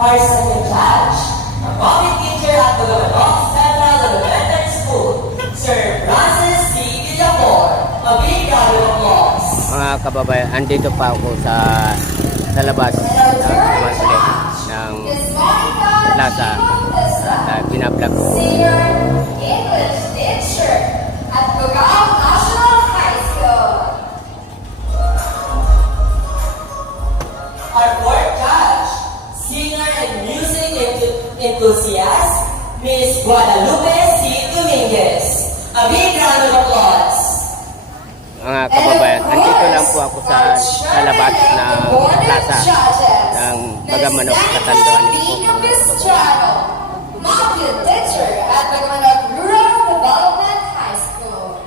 our second judge, a public teacher at Bagamanok Central Elementary School, Sir Francis C. Villapor. A big round of applause. Mga kababayan, andito pa ako sa sa labas ng ng plaza at uh, binablog ko. Enthusiast, Miss Guadalupe C. Dominguez. A big round of applause. Mga kababayan, andito lang po ako sa, sa labas ng plaza ng Bagamanok, Katanduan po mga kababayan. Matthew teacher at Bagamanok Rural Development High School.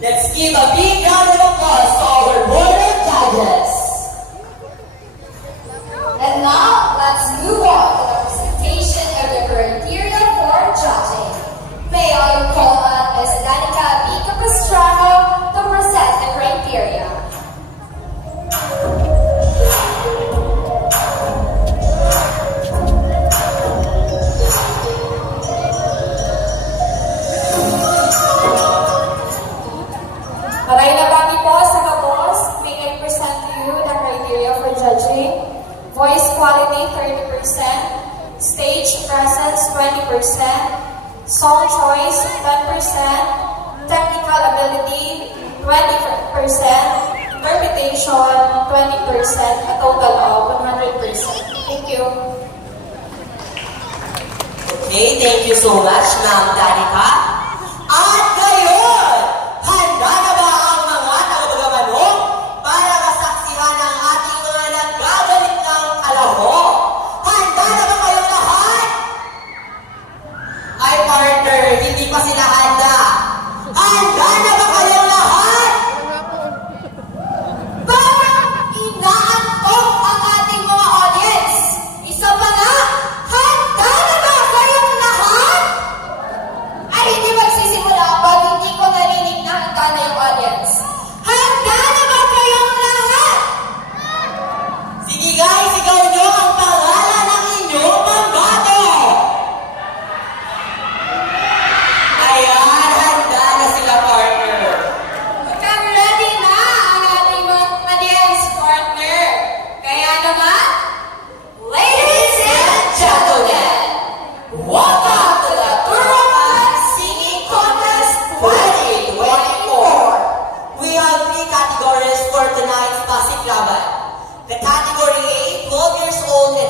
Let's give a big round of applause to judging. Voice quality 30%, stage presence 20%, song choice 10%, technical ability 20%, interpretation 20%, a total of 100%. Thank you. Okay, thank you so much, Ma'am Danica.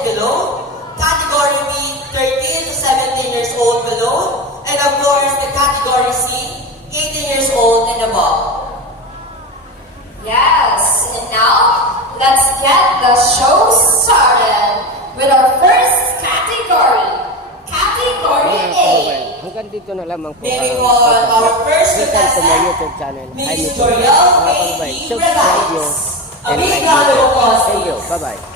Below. Category B, 13 to 17 years old below. And of course, the category C, 18 years old and above. Yes, and now let's get the show started with our first category. Category A. kababayan, hanggang dito na lamang po. May we ang call our first my contestant, YouTube channel. Miss Hi, Miss Joyelle Mga Faye kababayan, E. subscribe nyo. A and big like round of nyo. applause, Thank you. Bye-bye.